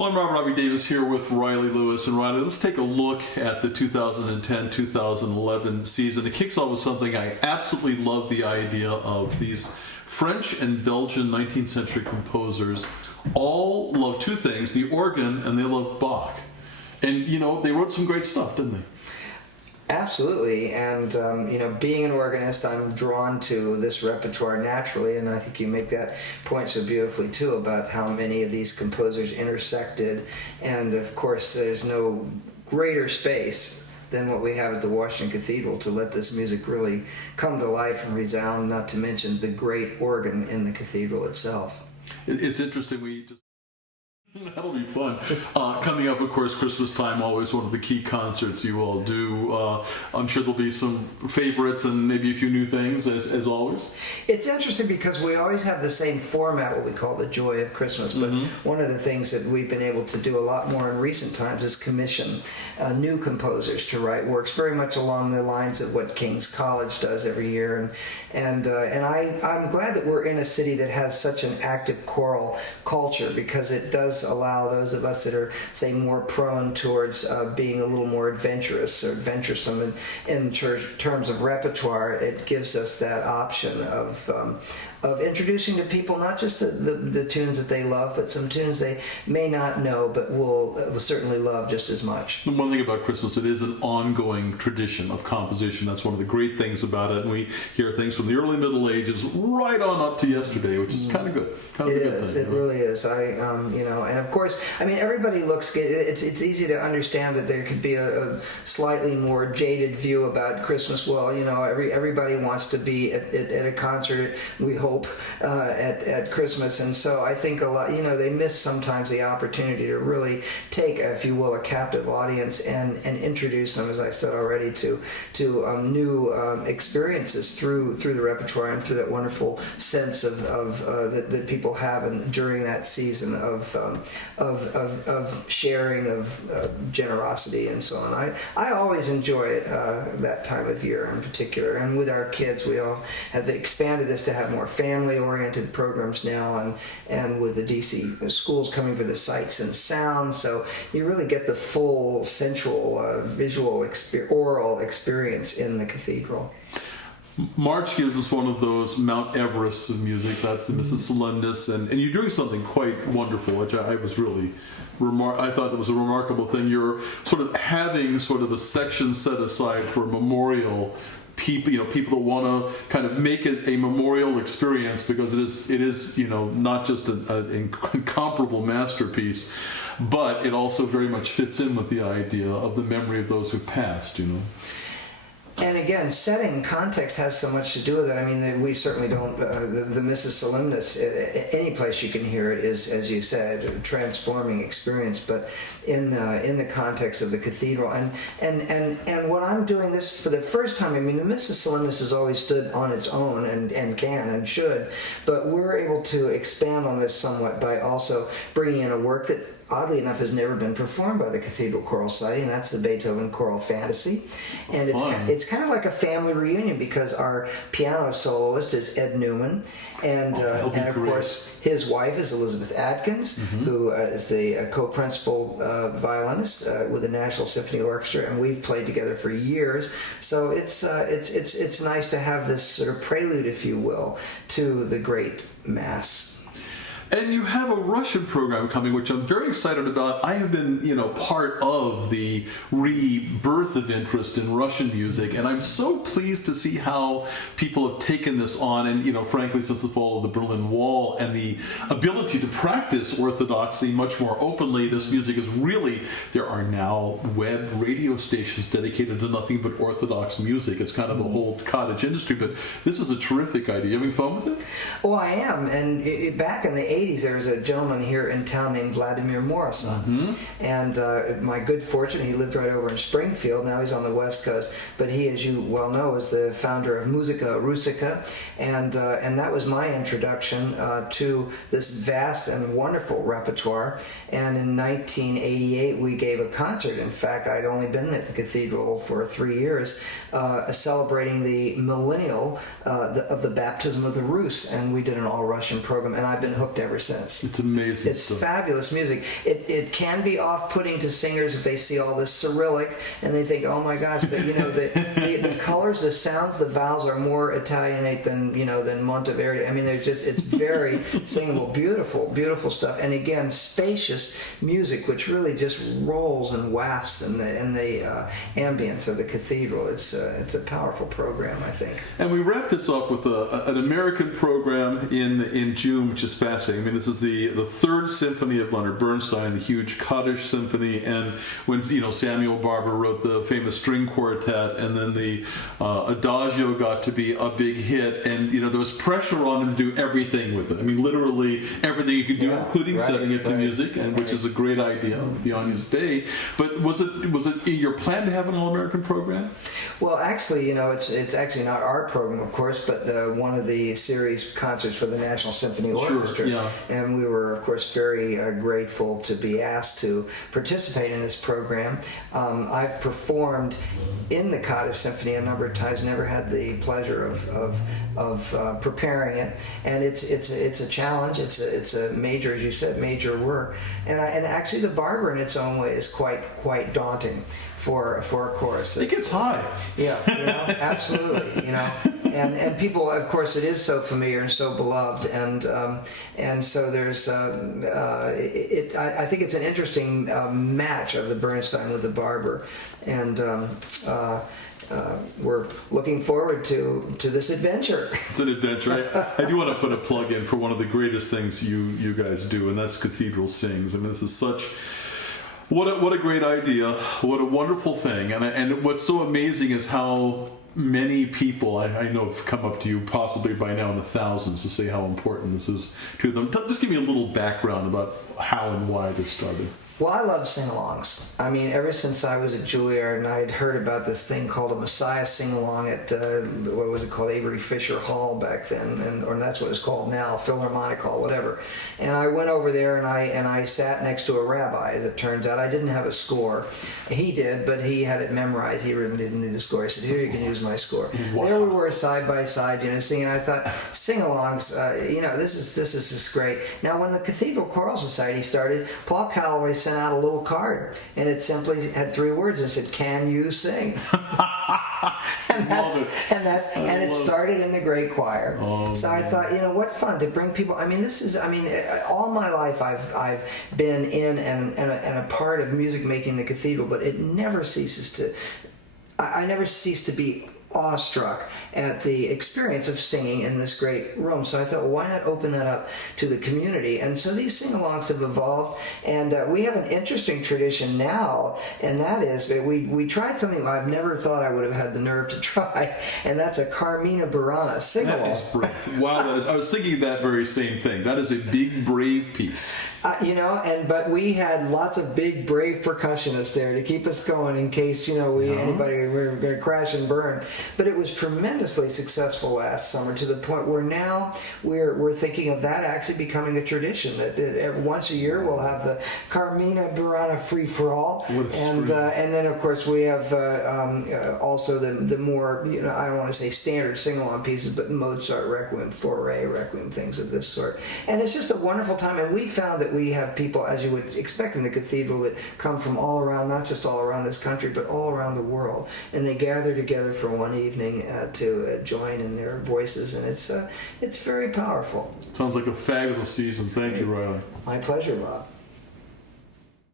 Well, I'm Aubry Davis here with Reilly Lewis. And Reilly, let's take a look at the 2010-2011 season. It kicks off with something I absolutely love, the idea of these French and Belgian 19th century composers all love two things, the organ and they love Bach. And, you know, they wrote some great stuff, didn't they? Absolutely, and being an organist, I'm drawn to this repertoire naturally, and I think you make that point so beautifully too about how many of these composers intersected, and of course there's no greater space than what we have at the Washington Cathedral to let this music really come to life and resound, not to mention the great organ in the cathedral itself. It's interesting, that'll be fun. Coming up, of course, Christmas time, always one of the key concerts you all do. I'm sure there'll be some favorites and maybe a few new things, as always. It's interesting because we always have the same format, what we call the Joy of Christmas, but one of the things that we've been able to do a lot more in recent times is commission new composers to write works very much along the lines of what King's College does every year. And I'm glad that we're in a city that has such an active choral culture, because it does allow those of us that are, say, more prone towards being a little more adventurous or adventuresome in terms of repertoire. It gives us that option of introducing to people not just the tunes that they love, but some tunes they may not know but will certainly love just as much. The one thing about Christmas, it is an ongoing tradition of composition. That's one of the great things about it. And we hear things from the early Middle Ages right on up to yesterday, which is kind of good. It is. It really is. And of course, I mean, everybody looks. It's easy to understand that there could be a slightly more jaded view about Christmas. Well, everybody wants to be at a concert, we hope, at Christmas, and so I think a lot. They miss sometimes the opportunity to really take, if you will, a captive audience and introduce them, as I said already, to new experiences through the repertoire and through that wonderful sense of that people have during that season of sharing, of generosity, and so on. I always enjoy it that time of year in particular, and with our kids, we all have expanded this to have more family-oriented programs now, and with the DC schools coming for the sights and sounds, so you really get the full sensual, visual, oral experience in the cathedral. March gives us one of those Mount Everests of music. That's the Missa Solemnis, and you're doing something quite wonderful, which I was really I thought that was a remarkable thing. You're sort of having sort of a section set aside for memorial people, people that want to kind of make it a memorial experience, because it is not just an incomparable masterpiece, but it also very much fits in with the idea of the memory of those who passed. And again, setting context has so much to do with it. I mean, we certainly don't. The Missa Solemnis, any place you can hear it is, as you said, a transforming experience. But in the context of the cathedral, and when I'm doing this for the first time, I mean, the Missa Solemnis has always stood on its own and can and should, but we're able to expand on this somewhat by also bringing in a work that, oddly enough, has never been performed by the Cathedral Choral Society, and that's the Beethoven Choral Fantasy. And it's kind of like a family reunion, because our piano soloist is Ed Newman, and of course his wife is Elizabeth Atkins, who is the co-principal violinist with the National Symphony Orchestra, and we've played together for years. So it's nice to have this sort of prelude, if you will, to the great Mass. And you have a Russian program coming, which I'm very excited about. I have been, part of the rebirth of interest in Russian music, and I'm so pleased to see how people have taken this on. And, frankly, since the fall of the Berlin Wall and the ability to practice orthodoxy much more openly, this music is really, there are now web radio stations dedicated to nothing but Orthodox music. It's kind of a whole cottage industry, but this is a terrific idea. You having fun with it? Well, I am, and back in the 80s, there was a gentleman here in town named Vladimir Morozov, and my good fortune, he lived right over in Springfield. Now he's on the West Coast, but he, as you well know, is the founder of Musica Rusica, and that was my introduction to this vast and wonderful repertoire. And in 1988, we gave a concert. In fact, I'd only been at the cathedral for 3 years, celebrating the millennial of the baptism of the Rus, and we did an all-Russian program, and I've been hooked ever ever since. It's amazing It's stuff. fabulous music. It can be off-putting to singers if they see all this Cyrillic and they think, oh my gosh, but the colors, the sounds, the vowels are more Italianate than Monteverdi. I mean, it's very singable, beautiful, beautiful stuff. And again, spacious music, which really just rolls and wafts in the ambience of the cathedral. It's a powerful program, I think. And we wrap this up with an American program in June, which is fascinating. I mean, this is the Third Symphony of Leonard Bernstein, the huge Kaddish Symphony, and when Samuel Barber wrote the famous string quartet, and then the Adagio got to be a big hit, and there was pressure on him to do everything with it. I mean, literally everything you could do, including setting it to music, and which is a great idea with the Agnus Dei. But was it your plan to have an all-American program? Well, actually, it's actually not our program, of course, but one of the series concerts for the National Symphony Orchestra. Sure, yeah. And we were, of course, very grateful to be asked to participate in this program. I've performed in the Kaddish Symphony a number of times, never had the pleasure of preparing it, and it's a challenge. It's a major, as you said, major work, and actually the Barber in its own way is quite daunting for a chorus. It gets high. Yeah, absolutely, and people, of course, it is so familiar and so beloved, and so there's I think it's an interesting match of the Bernstein with the Barber, and we're looking forward to this adventure. It's an adventure. I do want to put a plug in for one of the greatest things you guys do, and that's Cathedral Sings. I mean, this is such. What a great idea. What a wonderful thing. And what's so amazing is how many people I know have come up to you, possibly by now in the thousands, to say how important this is to them. Just give me a little background about how and why this started. Well, I love sing-alongs. I mean, ever since I was at Juilliard and I had heard about this thing called a Messiah sing-along at, what was it called, Avery Fisher Hall back then, or that's what it's called now, Philharmonic Hall, whatever. And I went over there and I sat next to a rabbi, as it turns out. I didn't have a score. He did, but he had it memorized. He really didn't need the score. He said, here, you can use my score. Wow. There we were side by side, singing. I thought, sing-alongs, this is just great. Now, when the Cathedral Choral Society started, Paul Calloway sent out a little card, and it simply had 3 words. It said, "Can you sing?" and it started in the great choir. So I thought, what fun to bring people. I mean, all my life I've been in and a part of music making the cathedral, but it never ceases to. I never cease to be awestruck at the experience of singing in this great room. So I thought, well, why not open that up to the community? And so these sing-alongs have evolved, and we have an interesting tradition now, and that is that we tried something I've never thought I would have had the nerve to try, and that's a Carmina Burana sing-along. That is brave. Wow, I was thinking that very same thing. That is a big, brave piece. But we had lots of big, brave percussionists there to keep us going in case, anybody were going to crash and burn. But it was tremendously successful last summer, to the point where now we're thinking of that actually becoming a tradition, that once a year we'll have the Carmina Burana free-for-all. And then, of course, we have also the more, I don't want to say standard sing-along pieces, but Mozart Requiem, Fauré Requiem, things of this sort. And it's just a wonderful time, and we found that we have people, as you would expect in the cathedral, that come from all around, not just all around this country, but all around the world, and they gather together for one evening to join in their voices, and it's very powerful. Sounds like a fabulous season. Thank you, Reilly. My pleasure, Rob.